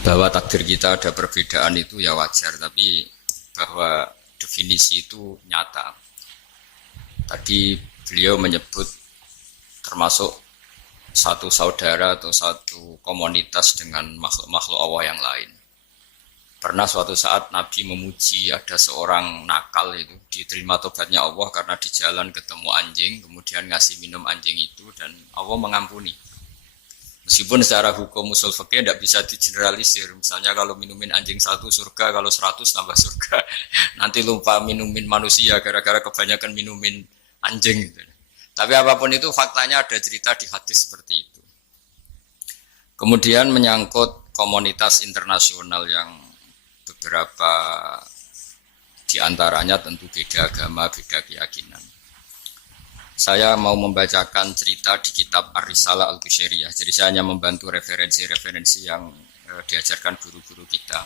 Bahwa takdir kita ada perbedaan itu ya wajar, tapi bahwa definisi itu nyata. Tadi beliau menyebut termasuk satu saudara atau satu komunitas dengan makhluk-makhluk Allah yang lain. Pernah suatu saat Nabi memuji ada seorang nakal itu diterima tobatnya Allah karena di jalan ketemu anjing, kemudian ngasih minum anjing itu dan Allah mengampuni. Meskipun secara hukum usul fikih tidak bisa digeneralisir. Misalnya kalau minumin anjing satu surga, kalau 100 tambah surga. Nanti lupa minumin manusia gara-gara kebanyakan minumin anjing. Gitu. Tapi apapun itu faktanya ada cerita di hadis seperti itu. Kemudian menyangkut komunitas internasional yang beberapa diantaranya tentu beda agama, beda keyakinan. Saya mau membacakan cerita di kitab Ar-Risalah Al-Qushairiyah. Jadi saya hanya membantu referensi-referensi yang diajarkan guru-guru kita.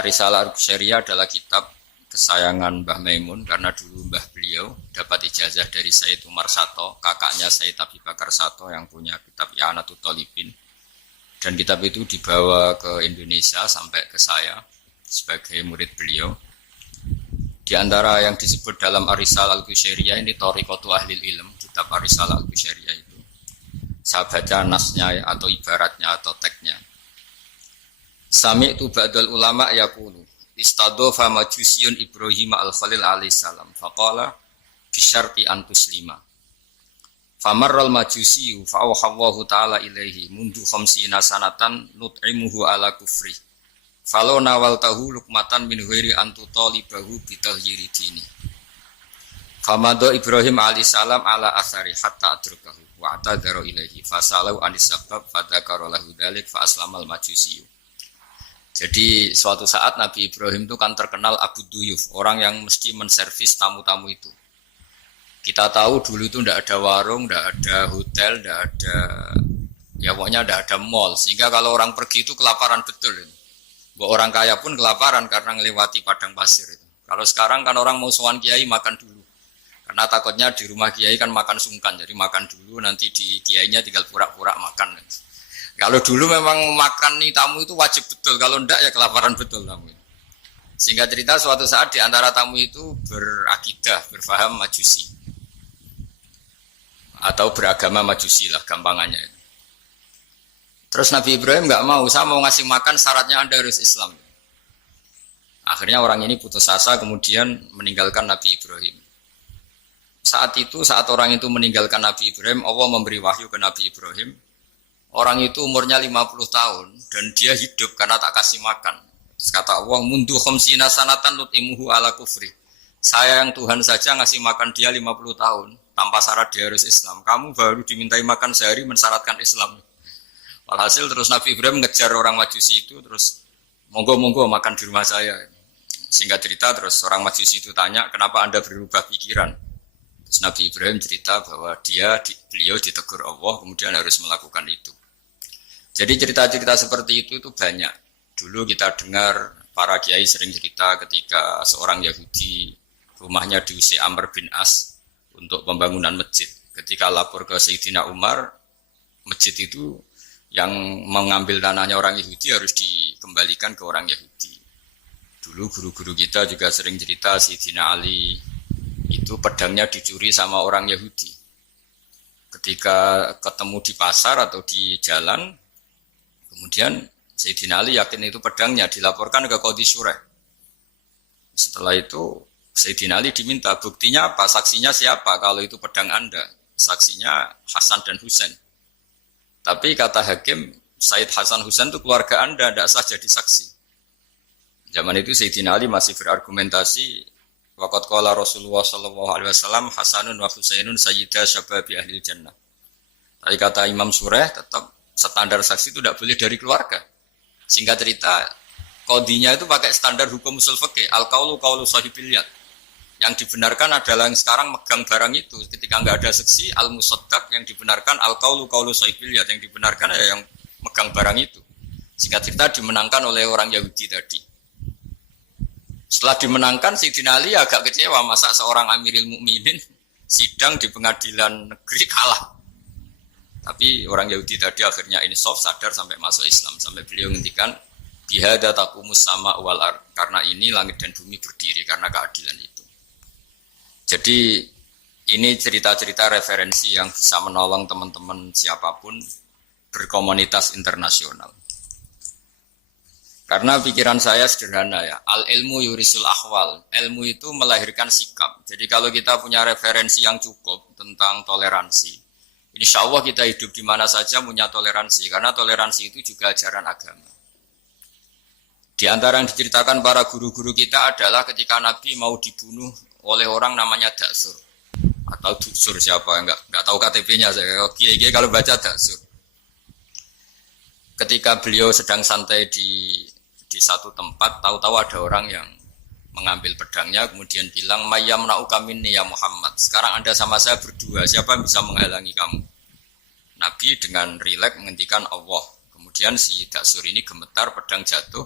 Ar-Risalah Al-Qushairiyah adalah kitab kesayangan Mbah Maimun karena dulu Mbah beliau dapat ijazah dari Sayyid Umar Sato, kakaknya Sayyid Abi Bakar Sato yang punya kitab I'anatul Talibin. Dan kitab itu dibawa ke Indonesia sampai ke saya sebagai murid beliau. Di antara yang disebut dalam Ar-Risalah Al-Qushairiyah ini Thariqatu Ahlil Ilm, kitab Ar-Risalah Al-Qushairiyah itu. Saya baca nasnya atau ibaratnya atau teksnya. Sami'tu ba'dal ulama yaqulu istadhafa majusiyun Ibrahim al-Khalil alaihi salam faqala bisyarti an tuslima. Famarral majusiyu fa'awhallahu ta'ala ilaihi mundu khamsina sanatan nut'imuhu ala kufri. Falau nawaltahu lukmatan min ghairi antu talibahu bitahyiri dini. Famado Ibrahim alaihissalam ala asari hatta adrukahu wa atadharu ilaihi fasalau anis sabab fadhakara lahu dzalik fa aslamal majusiyu. Jadi suatu saat Nabi Ibrahim itu kan terkenal Abu Duyuf, orang yang mesti menservis tamu-tamu itu. Kita tahu dulu itu tidak ada warung, tidak ada hotel, tidak ada, ya pokoknya tidak ada mall. Sehingga kalau orang pergi itu kelaparan betul. Orang kaya pun kelaparan karena melewati padang pasir itu. Kalau sekarang kan orang mau sowan kiai makan dulu. Karena takutnya di rumah kiai kan makan sungkan. Jadi makan dulu nanti di kiainya tinggal pura-pura makan. Kalau dulu memang makan nih tamu itu wajib betul. Kalau enggak ya kelaparan betul tamu. Sehingga cerita suatu saat di antara tamu itu berakidah, berfaham majusi. Atau beragama majusi lah gampangannya itu. Terus Nabi Ibrahim nggak mau, saya mau ngasih makan syaratnya Anda harus Islam. Akhirnya orang ini putus asa kemudian meninggalkan Nabi Ibrahim. Saat itu, saat orang itu meninggalkan Nabi Ibrahim, Allah memberi wahyu ke Nabi Ibrahim. Orang itu umurnya 50 tahun dan dia hidup karena tak kasih makan. Terus kata Allah, mundu khamsina sanatan nut'imuhu ala kufri. Saya yang Tuhan saja ngasih makan dia 50 tahun tanpa syarat dia harus Islam. Kamu baru dimintai makan sehari mensyaratkan Islam. Walhasil terus Nabi Ibrahim ngejar orang Majusi itu terus monggo-monggo makan di rumah saya. Singkat cerita terus orang Majusi itu tanya kenapa Anda berubah pikiran. Terus Nabi Ibrahim cerita bahwa beliau ditegur Allah kemudian harus melakukan itu. Jadi cerita-cerita seperti itu banyak. Dulu kita dengar para kiai sering cerita ketika seorang Yahudi rumahnya diusir Amr bin As untuk pembangunan masjid. Ketika lapor ke Sayyidina Umar, masjid itu yang mengambil tanahnya orang Yahudi harus dikembalikan ke orang Yahudi. Dulu guru-guru kita juga sering cerita Sayyidina Ali itu pedangnya dicuri sama orang Yahudi. Ketika ketemu di pasar atau di jalan, kemudian Sayyidina Ali yakin itu pedangnya, dilaporkan ke Qadhi Syurah. Setelah itu Sayyidina Ali diminta buktinya apa, saksinya siapa kalau itu pedang Anda. Saksinya Hasan dan Husain. Tapi kata hakim, Said Hasan Husain itu keluarga Anda, tidak sah jadi saksi. Zaman itu Sayyidina Ali masih berargumentasi, waqad qala Rasulullah sallallahu alaihi wasallam Hasanun wa Husainun sayyidah syababi ahlil jannah. Tapi kata Imam Sureh, tetap standar saksi itu tidak boleh dari keluarga. Singkat cerita, qadhinya itu pakai standar hukum usul fikih, al-qaulu qaulu sahibil yad. Yang dibenarkan adalah yang sekarang megang barang itu. Ketika nggak ada saksi, al-musaddaq yang dibenarkan al-qaulu qaulu sahibiliyat, yang dibenarkan ya yang megang barang itu. Singkat cerita dimenangkan oleh orang Yahudi tadi. Setelah dimenangkan, Sayyidina Ali agak kecewa masa seorang Amiril Mukminin sidang di pengadilan negeri kalah. Tapi orang Yahudi tadi akhirnya insaf, sadar sampai masuk Islam, sampai beliau ngendikan Bihada taqumus sama wal ard. Karena ini langit dan bumi berdiri karena keadilan itu. Jadi ini cerita-cerita referensi yang bisa menolong teman-teman siapapun berkomunitas internasional. Karena pikiran saya sederhana ya, al ilmu yurisul ahwal, ilmu itu melahirkan sikap. Jadi kalau kita punya referensi yang cukup tentang toleransi, insya Allah kita hidup di mana saja punya toleransi, karena toleransi itu juga ajaran agama. Di antara yang diceritakan para guru-guru kita adalah ketika Nabi mau dibunuh oleh orang namanya Daksur atau Duksur siapa, enggak tahu KTP-nya saya. Kiai-kiai kalau baca Daksur. Ketika beliau sedang santai di satu tempat, tahu-tahu ada orang yang mengambil pedangnya, kemudian bilang, Mayyam na'uka minni ya Muhammad. Sekarang Anda sama saya berdua, siapa yang bisa menghalangi kamu? Nabi dengan rileks menghentikan Allah. Kemudian si Daksur ini gemetar, pedang jatuh.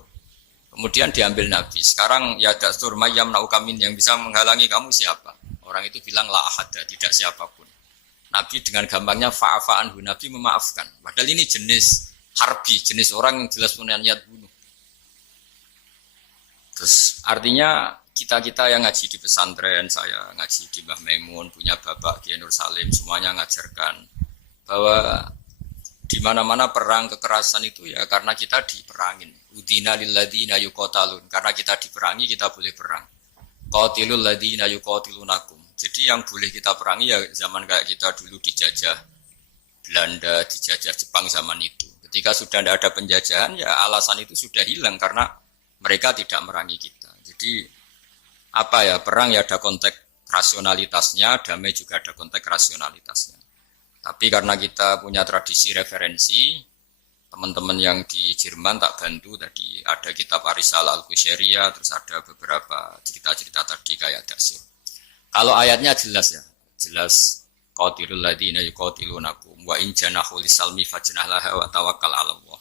Kemudian diambil Nabi. Sekarang ya Daksur, Mayyam na'uka minni, yang bisa menghalangi kamu siapa? Orang itu bilang, la ahada, tidak siapapun. Nabi dengan gampangnya fa'afa'anhu, Nabi memaafkan. Padahal ini jenis harbi, jenis orang yang jelas punya niat bunuh. Terus artinya kita-kita yang ngaji di pesantren, saya ngaji di Mbah Maimun, punya Bapak Kiai Nur Salim, semuanya ngajarkan bahwa di mana-mana perang kekerasan itu ya karena kita diperangin. Udina lilladzina yuqatalun, karena kita diperangi kita boleh perang. Qatilul ladzina yuqatilunakum. Jadi yang boleh kita perangi ya zaman kayak kita dulu dijajah Belanda, dijajah Jepang zaman itu. Ketika sudah tidak ada penjajahan ya alasan itu sudah hilang karena mereka tidak merangi kita. Jadi apa ya, perang ya ada konteks rasionalitasnya, damai juga ada konteks rasionalitasnya. Tapi karena kita punya tradisi referensi, teman-teman yang di Jerman tak bantu tadi ada kitab Arisala Al-Qusyairiyah, terus ada beberapa cerita-cerita tadi kayak Daksur. Kalau ayatnya jelas ya, jelas qatilul ladzina yuqatilunakum wa in janahu lisalmi fajnah laha wa tawakkal 'ala Allah.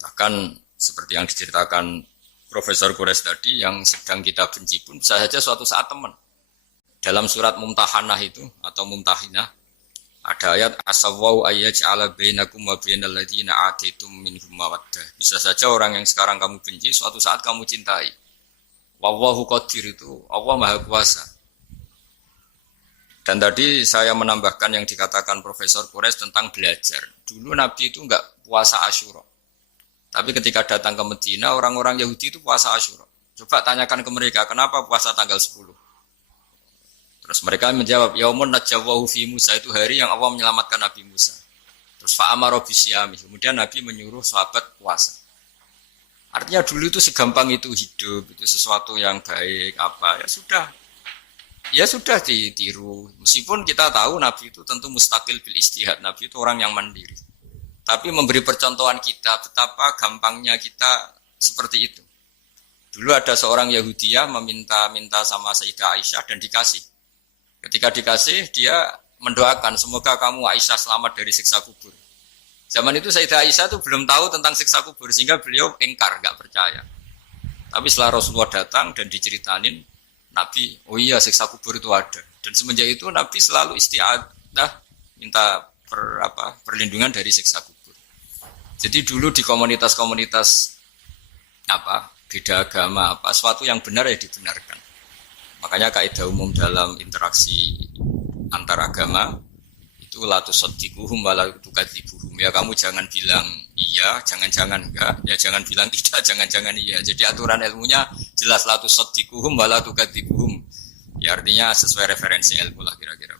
Bahkan seperti yang diceritakan Profesor Quraisy tadi, yang sedang kita benci pun bisa saja suatu saat teman. Dalam surat Mumtahanah itu atau Mumtahinah ada ayat asawwau ayyaj'ala bainakum wa bainal ladzina ataitum minhum mawaddah. Bisa saja orang yang sekarang kamu benci suatu saat kamu cintai. Wallahu qadir, itu Allah Maha Kuasa. Dan tadi saya menambahkan yang dikatakan Profesor Quraisy tentang belajar. Dulu Nabi itu enggak puasa Asyura. Tapi ketika datang ke Medina, orang-orang Yahudi itu puasa Asyura. Coba tanyakan ke mereka, kenapa puasa tanggal 10? Terus mereka menjawab, Yaumun najawwahu fi Musa, itu hari yang Allah menyelamatkan Nabi Musa. Terus fa'amara bisyami, kemudian Nabi menyuruh sahabat puasa. Artinya dulu itu segampang itu hidup, itu sesuatu yang baik, apa, ya sudah ditiru. Meskipun kita tahu Nabi itu tentu mustaqil bil istihad, Nabi itu orang yang mandiri. Tapi memberi percontohan kita betapa gampangnya kita seperti itu. Dulu ada seorang Yahudiyah meminta sama Sayyidah Aisyah dan dikasih. Ketika dikasih, dia mendoakan semoga kamu Aisyah selamat dari siksa kubur. Zaman itu Sayyidah Aisyah itu belum tahu tentang siksa kubur sehingga beliau ingkar, enggak percaya. Tapi setelah Rasulullah datang dan diceritanin Nabi, oh iya siksa kubur itu ada. Dan semenjak itu Nabi selalu istiadah minta perlindungan dari siksa kubur. Jadi dulu di komunitas-komunitas beda agama suatu yang benar ya dibenarkan. Makanya kaidah umum dalam interaksi antar agama itu la tusaddiquhum wa la tukadzibuhum. Ya kamu jangan bilang iya, jangan-jangan enggak, ya jangan bilang tidak, jangan-jangan iya. Jadi aturan ilmunya jelas la tusaddiquhum wa la tukadzibuhum. Ya artinya sesuai referensi ilmu lah kira-kira.